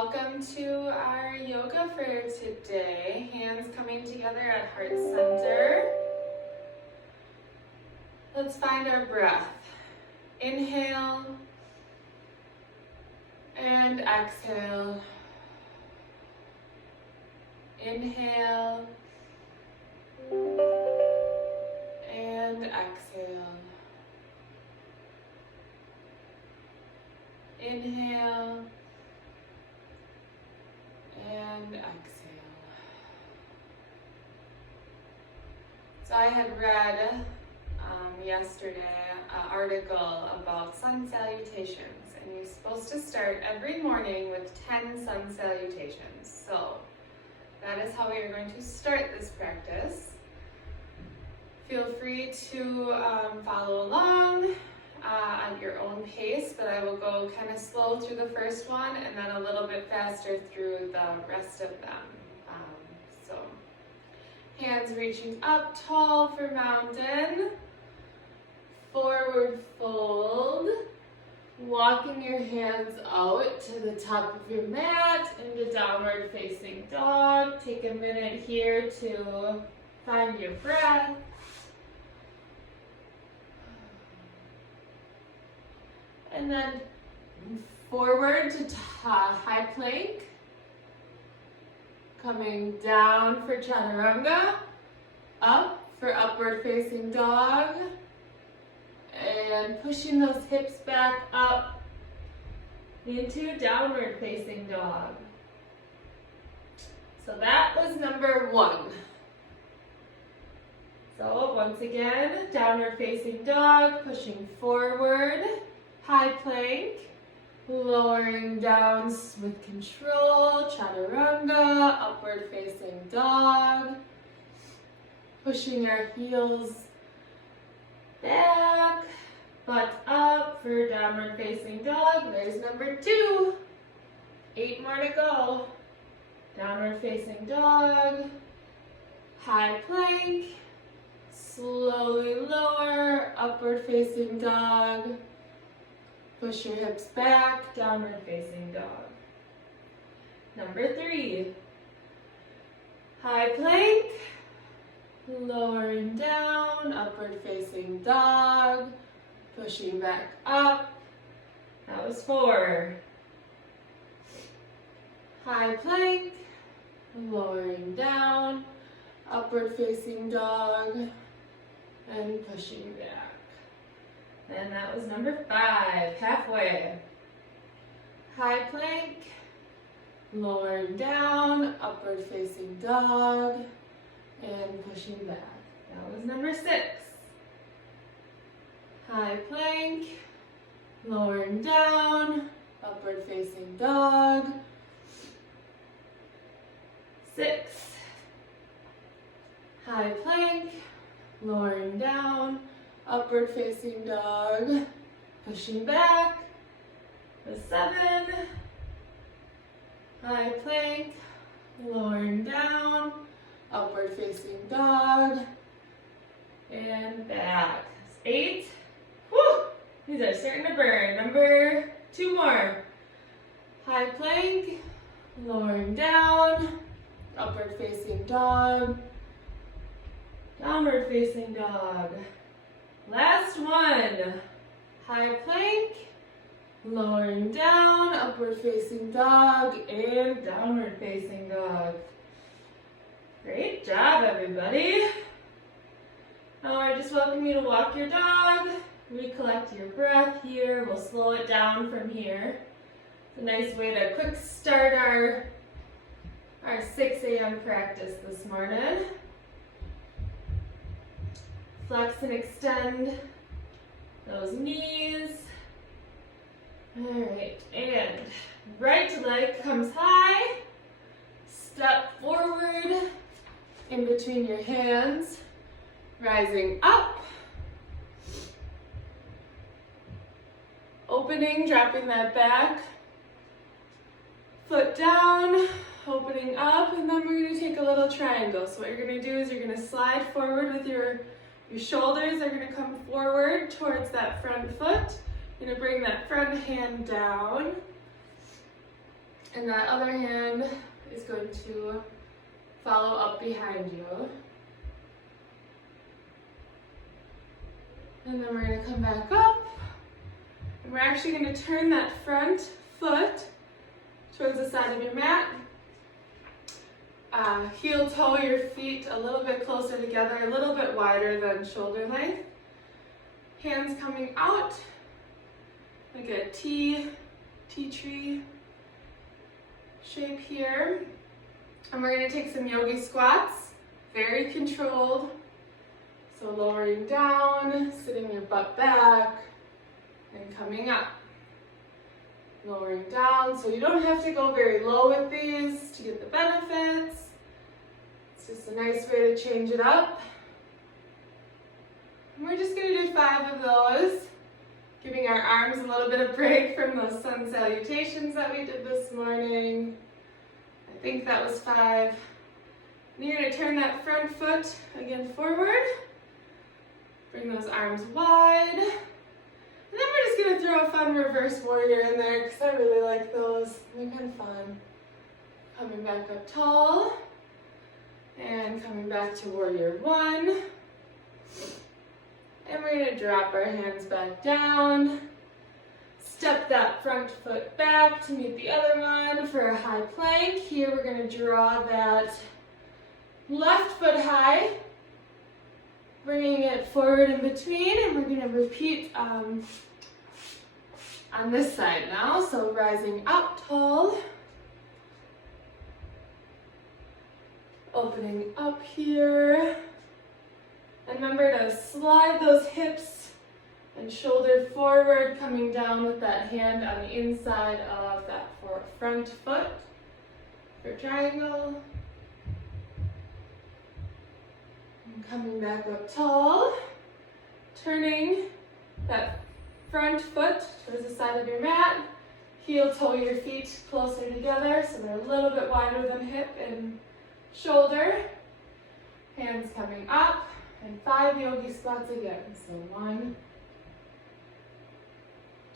Welcome to our yoga for today. Hands coming together at heart center. Let's find our breath. Inhale and exhale. Inhale and exhale. Inhale and exhale. So I had read yesterday an article about sun salutations, and you're supposed to start every morning with 10 sun salutations. So that is how we are going to start this practice. Feel free to follow along at your own pace, but I will go kind of slow through the first one and then a little bit faster through the rest of them. So hands reaching up tall for mountain, forward fold, walking your hands out to the top of your mat into downward facing dog. Take a minute here to find your breath. And then forward to high plank, coming down for chaturanga, up for upward facing dog, and pushing those hips back up into downward facing dog. So that was number 1. So once again, downward facing dog, pushing forward. High plank, lowering down with control, chaturanga, upward facing dog, pushing our heels back, butt up for downward facing dog. There's number 2. 8 more to go. Downward facing dog, high plank, slowly lower, upward facing dog. Push your hips back, downward facing dog. Number 3, high plank, lowering down, upward facing dog, pushing back up. That was 4. High plank, lowering down, upward facing dog, and pushing back. And that was number 5, halfway. High plank, lowering down, upward facing dog, and pushing back. That was number 6. High plank, lowering down, upward facing dog. 6. High plank, lowering down, upward facing dog, pushing back. The 7, high plank, lowering down, upward facing dog, and back. 8, whew, these are starting to burn. Number 2 more. High plank, lowering down, upward facing dog, downward facing dog. Last one, high plank, lowering down, upward facing dog, and downward facing dog. Great job, everybody. Now I just welcome you to walk your dog, recollect your breath here. We'll slow it down from here. It's a nice way to quick start our 6 a.m. practice this morning. Flex and extend those knees. All right, and right leg comes high. Step forward in between your hands, rising up. Opening, dropping that back. Foot down, opening up, and then we're gonna take a little triangle. So what you're gonna do is you're gonna slide forward with your shoulders are gonna come forward towards that front foot. You're gonna bring that front hand down. And that other hand is going to follow up behind you. And then we're going to come back up. And we're actually going to turn that front foot towards the side of your mat. Heel toe your feet a little bit closer together, a little bit wider than shoulder length. Hands coming out like a T tree shape here. And we're going to take some yogi squats, very controlled. So lowering down, sitting your butt back, and coming up. Lowering down, so you don't have to go very low with these to get the benefits. It's just a nice way to change it up. And we're just going to do 5 of those, giving our arms a little bit of break from those sun salutations that we did this morning. I think that was 5. And you're going to turn that front foot again forward. Bring those arms wide. And then we're just going to throw a fun reverse warrior in there because I really like those. They're kind of fun. Coming back up tall. And coming back to warrior 1. And we're going to drop our hands back down. Step that front foot back to meet the other one for a high plank. Here we're going to draw that left foot high. Bringing it forward in between, and we're going to repeat on this side now. So rising up tall, opening up here. And remember to slide those hips and shoulder forward, coming down with that hand on the inside of that front foot for triangle. Coming back up tall, turning that front foot towards the side of your mat, heel toe your feet closer together so they're a little bit wider than hip and shoulder. Hands coming up, and 5 yogi squats again. So 1,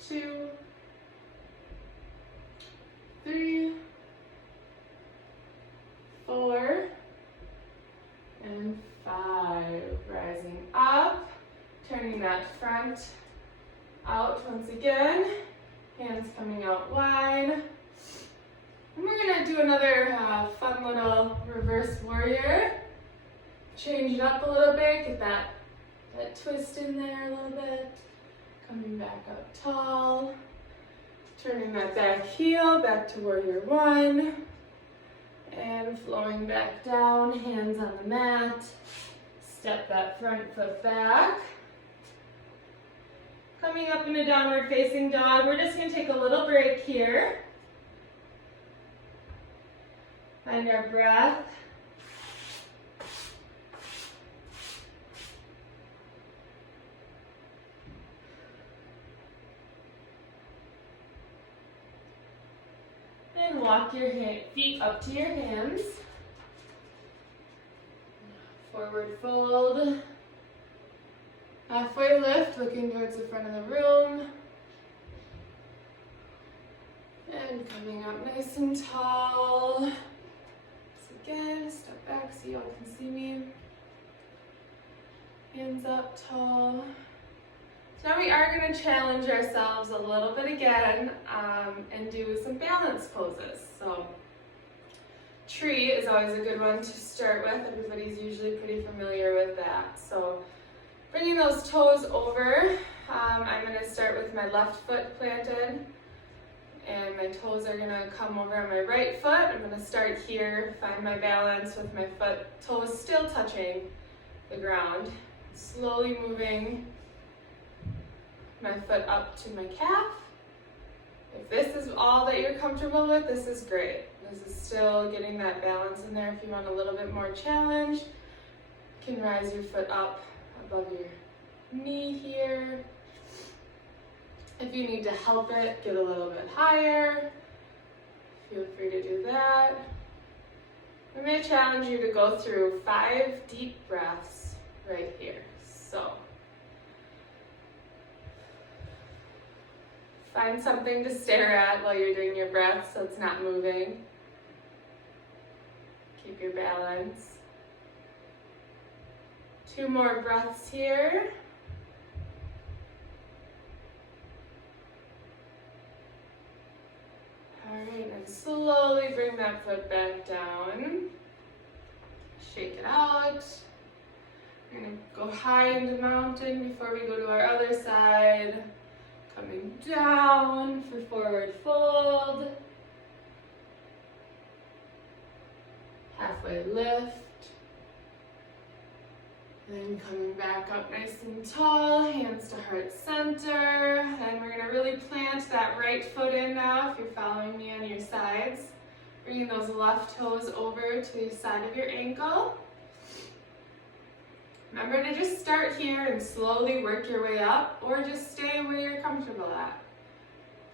2, 3, 4, and 5. Rising up, turning that front out once again. Hands coming out wide. And we're going to do another fun little reverse warrior. Change it up a little bit, get that twist in there a little bit. Coming back up tall. Turning that back heel back to warrior 1. And flowing back down, hands on the mat. Step that front foot back. Coming up in a downward facing dog. We're just going to take a little break here. Find our breath. And walk your feet up to your hands. Forward fold. Halfway lift, looking towards the front of the room. And coming up nice and tall. So again, step back so you all can see me. Hands up tall. So now we are going to challenge ourselves a little bit again and do some balance poses. So tree is always a good one to start with. Everybody's usually pretty familiar with that. So bringing those toes over, I'm going to start with my left foot planted. And my toes are going to come over on my right foot. I'm going to start here, find my balance with my toes still touching the ground. Slowly moving my foot up to my calf. If this is all that you're comfortable with, this is great. This is still getting that balance in there. If you want a little bit more challenge, you can rise your foot up above your knee here. If you need to help it, get a little bit higher. Feel free to do that. I'm going to challenge you to go through 5 deep breaths right here. So Find something to stare at while you're doing your breath so it's not moving. Keep your balance. 2 more breaths here. Alright, and slowly bring that foot back down. Shake it out. We're going to go high into mountain before we go to our other side. Coming down for forward fold. Halfway lift. Then coming back up nice and tall, hands to heart center. And we're going to really plant that right foot in now if you're following me on your sides. Bringing those left toes over to the side of your ankle. Remember to just start here and slowly work your way up, or just stay where you're comfortable at.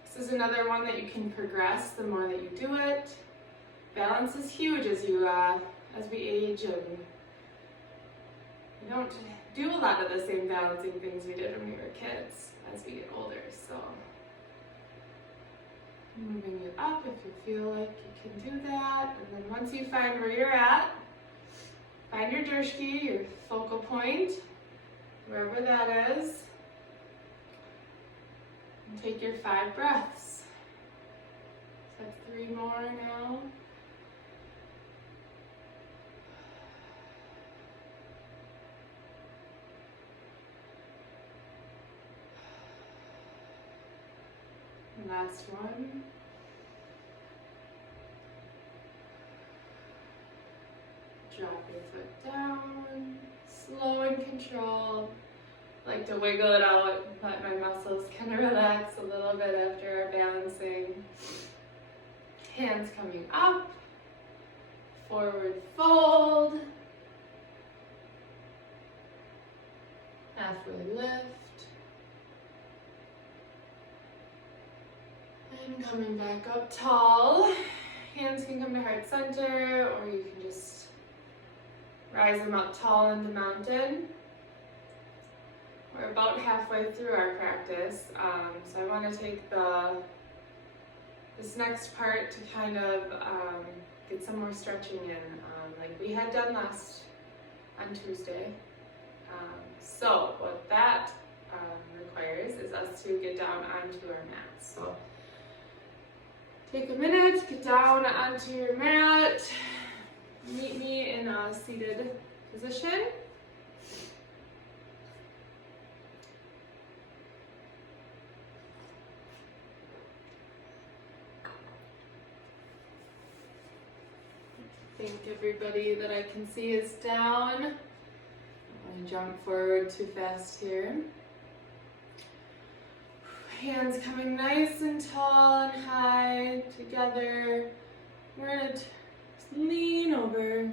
This is another one that you can progress the more that you do it. Balance is huge as we age, and we don't do a lot of the same balancing things we did when we were kids as we get older. So moving it up if you feel like you can do that. And then once you find where you're at, find your Dershki, your focal point, wherever that is. And take your 5 breaths. So that's 3 more now. Last one. Drop your foot down, slow and controlled. Like to wiggle it out, let my muscles kind of relax a little bit after our balancing. Hands coming up, forward fold, halfway lift, and coming back up tall. Hands can come to heart center, or you can just rise them up tall into mountain. We're about halfway through our practice, so I want to take this next part to kind of get some more stretching in, like we had done last on Tuesday. So what that requires is us to get down onto our mats. So take a minute, get down onto your mat. Meet me in a seated position. I think everybody that I can see is down. I'm going to jump forward too fast here. Hands coming nice and tall and high together. We're going to lean over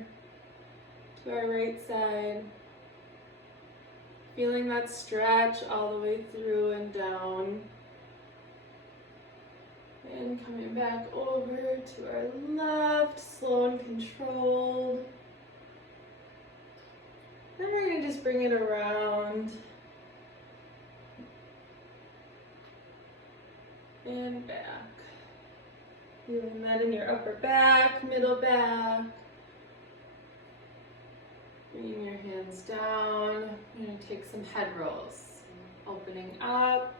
to our right side, feeling that stretch all the way through and down, and coming back over to our left, slow and controlled. Then we're going to just bring it around and back. Feeling that in your upper back, middle back. Bringing your hands down. You're going to take some head rolls. Opening up.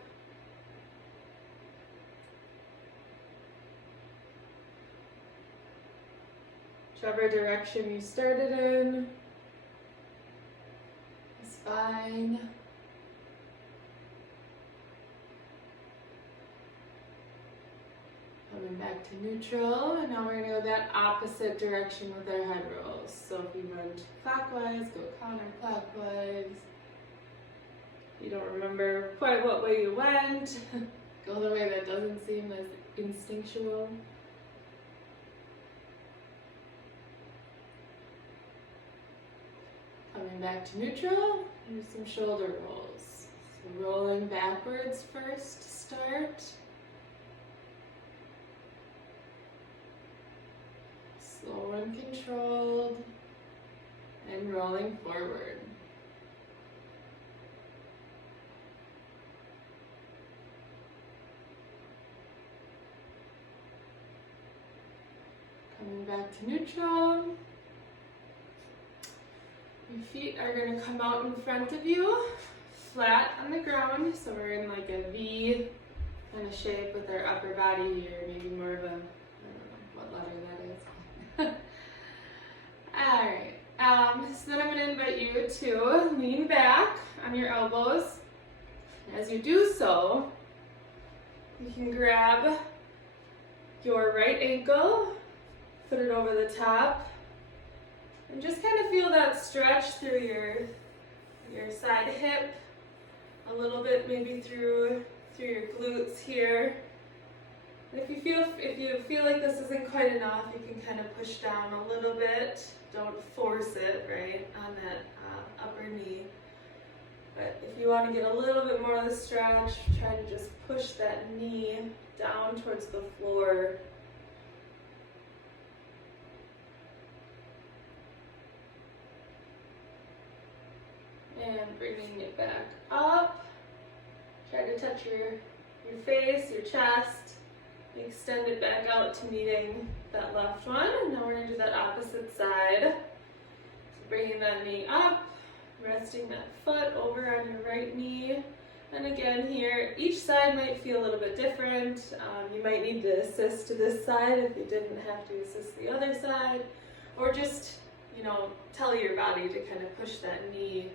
Whichever direction you started in is fine. Coming back to neutral, and now we're going to go that opposite direction with our head rolls. So if you went clockwise, go counterclockwise. If you don't remember quite what way you went, go the way that doesn't seem as instinctual. Coming back to neutral, do some shoulder rolls. So rolling backwards first to start. Slow and controlled, and rolling forward. Coming back to neutral. Your feet are going to come out in front of you, flat on the ground. So we're in like a V kind of shape with our upper body here, maybe more of a, I don't know what letter that is. Alright, so then I'm going to invite you to lean back on your elbows. As you do so, you can grab your right ankle, put it over the top, and just kind of feel that stretch through your side hip, a little bit maybe through your glutes here. And if you feel like this isn't quite enough, you can kind of push down a little bit. Don't force it, right, on that upper knee. But if you want to get a little bit more of the stretch, try to just push that knee down towards the floor. And bringing it back up. Try to touch your face, your chest. Extend it back out to meeting that left one. And now we're going to do that opposite side. So bringing that knee up, resting that foot over on your right knee. And again here, each side might feel a little bit different. You might need to assist to this side if you didn't have to assist the other side. Or just, tell your body to kind of push that knee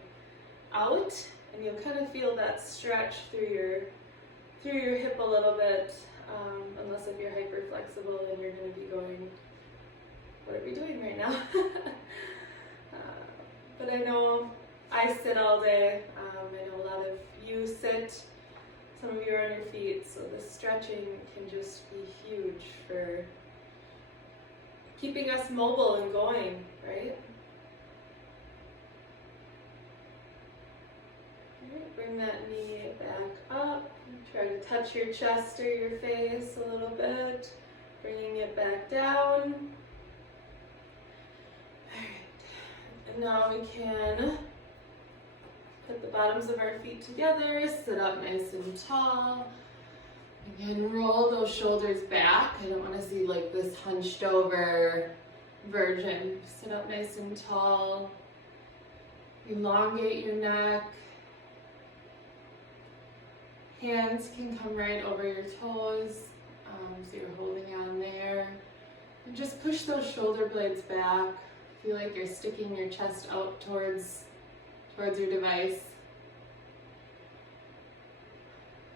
out. And you'll kind of feel that stretch through your hip a little bit. Unless if you're hyper flexible, then you're going to be going, what are we doing right now? But I know I sit all day. I know a lot of you sit. Some of you are on your feet, so the stretching can just be huge for keeping us mobile and going, right? Bring that knee back up. Try to touch your chest or your face a little bit. Bringing it back down. Alright. And now we can put the bottoms of our feet together. Sit up nice and tall. Again, roll those shoulders back. I don't want to see like this hunched over version. Sit up nice and tall. Elongate your neck. Hands can come right over your toes, so you're holding on there. And just push those shoulder blades back. Feel like you're sticking your chest out towards your device.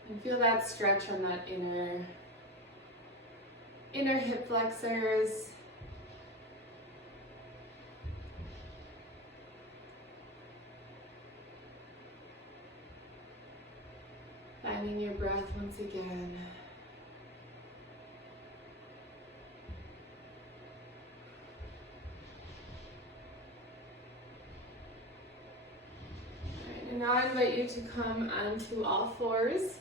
And feel that stretch on that inner hip flexors. Finding your breath once again. Alright, and now I invite you to come onto all fours.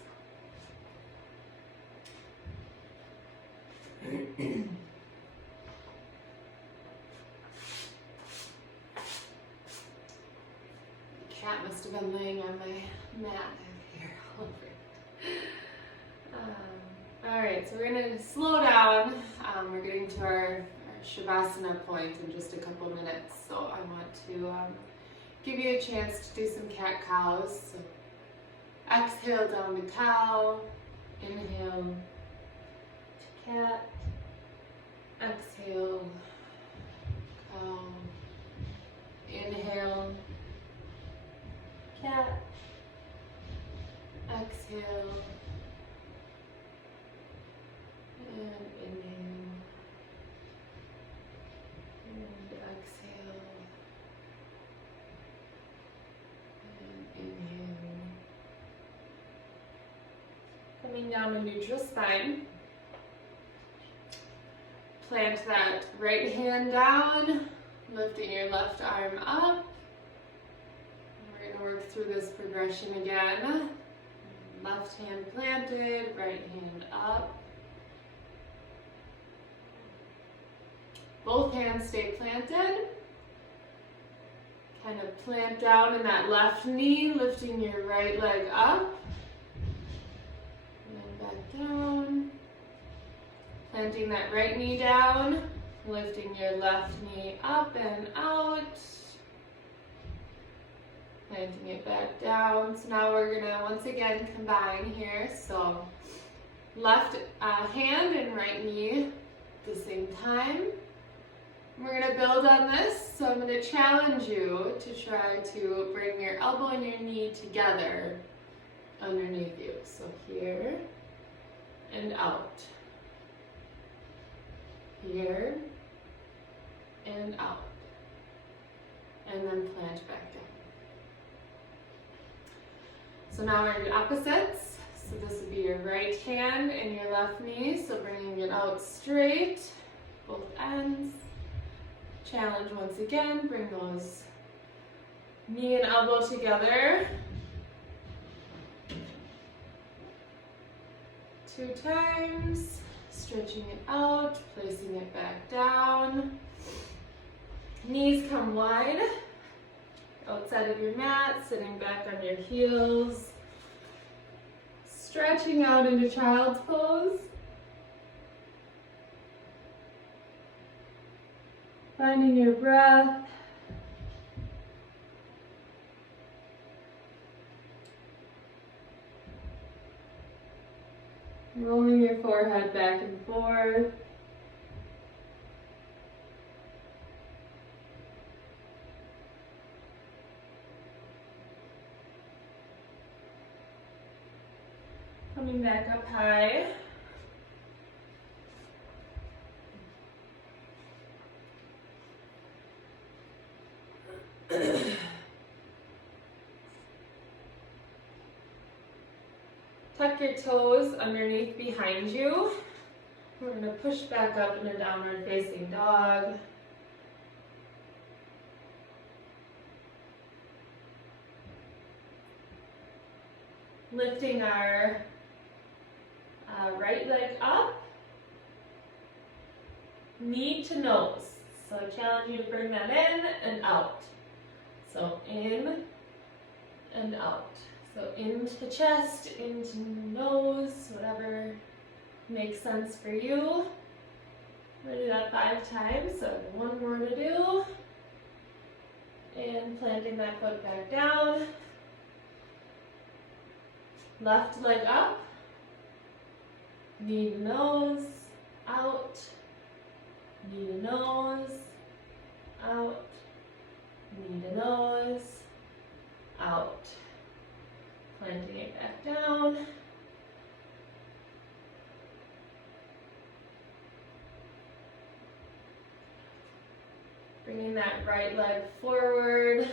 Cat must have been laying on my mat here. Alright, so we're going to slow down. We're getting to our Shavasana point in just a couple minutes, so I want to give you a chance to do some cat-cows. So exhale down to cow, inhale to cat, exhale, cow, inhale, cat, exhale, and inhale, and exhale, and inhale. Coming down to neutral spine. Plant that right hand down, lifting your left arm up. We're going to work through this progression again. Left hand planted, right hand up. Both hands stay planted. Kind of plant down in that left knee, lifting your right leg up. And then back down. Planting that right knee down, Lifting your left knee up and out. Planting it back down. So now we're gonna once again combine here. So left hand and right knee at the same time. We're gonna build on this. So I'm gonna challenge you to try to bring your elbow and your knee together underneath you. So here and out. Here and out. And then plant back down. So now we're going to do opposites. So this would be your right hand and your left knee. So bringing it out straight, both ends. Challenge once again, bring those knee and elbow together. 2 times, stretching it out, placing it back down. Knees come wide, outside of your mat, sitting back on your heels. Stretching out into child's pose. Finding your breath. Rolling your forehead back and forth. Coming back up high. Tuck your toes underneath behind you. We're going to push back up in a downward facing dog. Lifting our right leg up, knee to nose. So I challenge you to bring that in and out. So in and out. So into chest, into nose, whatever makes sense for you. I'm going to do that 5 times, so 1 more to do. And planting that foot back down. Left leg up, knee to nose, out, knee to nose, out, knee to nose, out. Planting it back down. Bringing that right leg forward,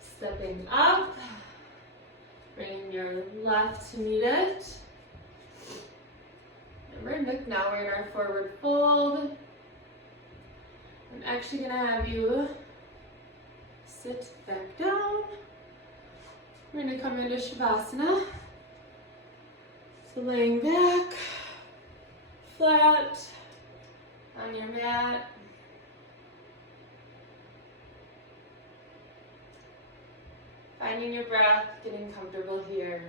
stepping up. Bringing your left to meet it. And now we're in our forward fold. I'm actually going to have you sit back down. We're going to come into Shavasana. So laying back, flat, on your mat. Finding your breath, getting comfortable here.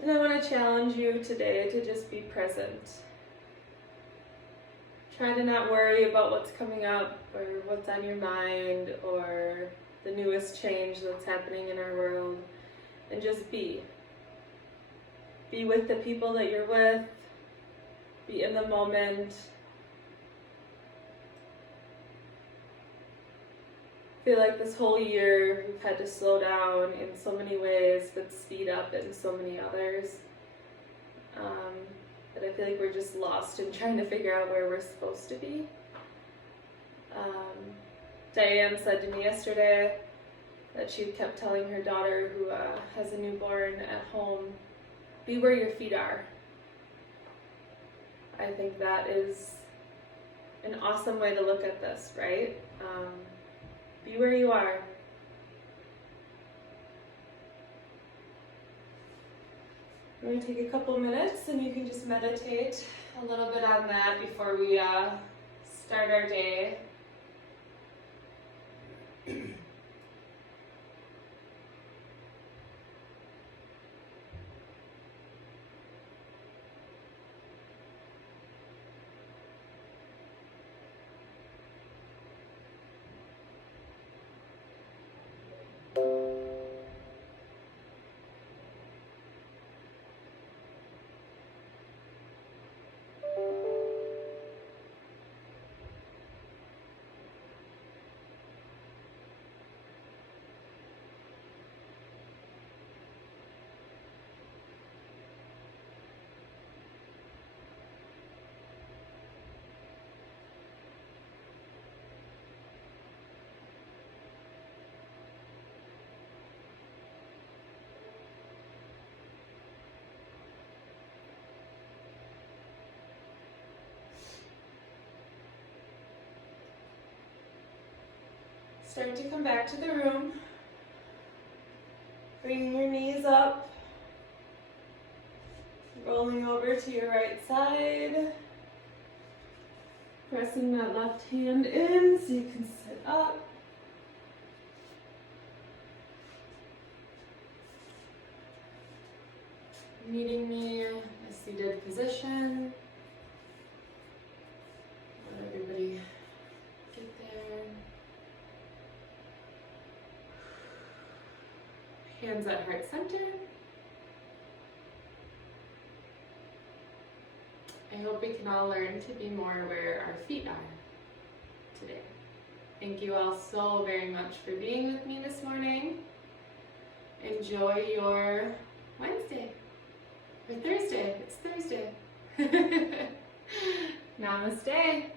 And I want to challenge you today to just be present. Try to not worry about what's coming up or what's on your mind or the newest change that's happening in our world. And just be. Be with the people that you're with. Be in the moment. I feel like this whole year we've had to slow down in so many ways, but speed up in so many others. That I feel like we're just lost in trying to figure out where we're supposed to be. Diane said to me yesterday that she kept telling her daughter who has a newborn at home, be where your feet are. I think that is an awesome way to look at this, right? Be where you are. We're going to take a couple minutes and you can just meditate a little bit on that before we start our day. start to come back to the room. Bringing your knees up. Rolling over to your right side. Pressing that left hand in so you can sit up. Meeting me in a seated position. Let everybody get there. Hands at heart center. I hope we can all learn to be more where our feet are today. Thank you all so very much for being with me this morning. Enjoy your Wednesday. Or Thursday. It's Thursday. Namaste.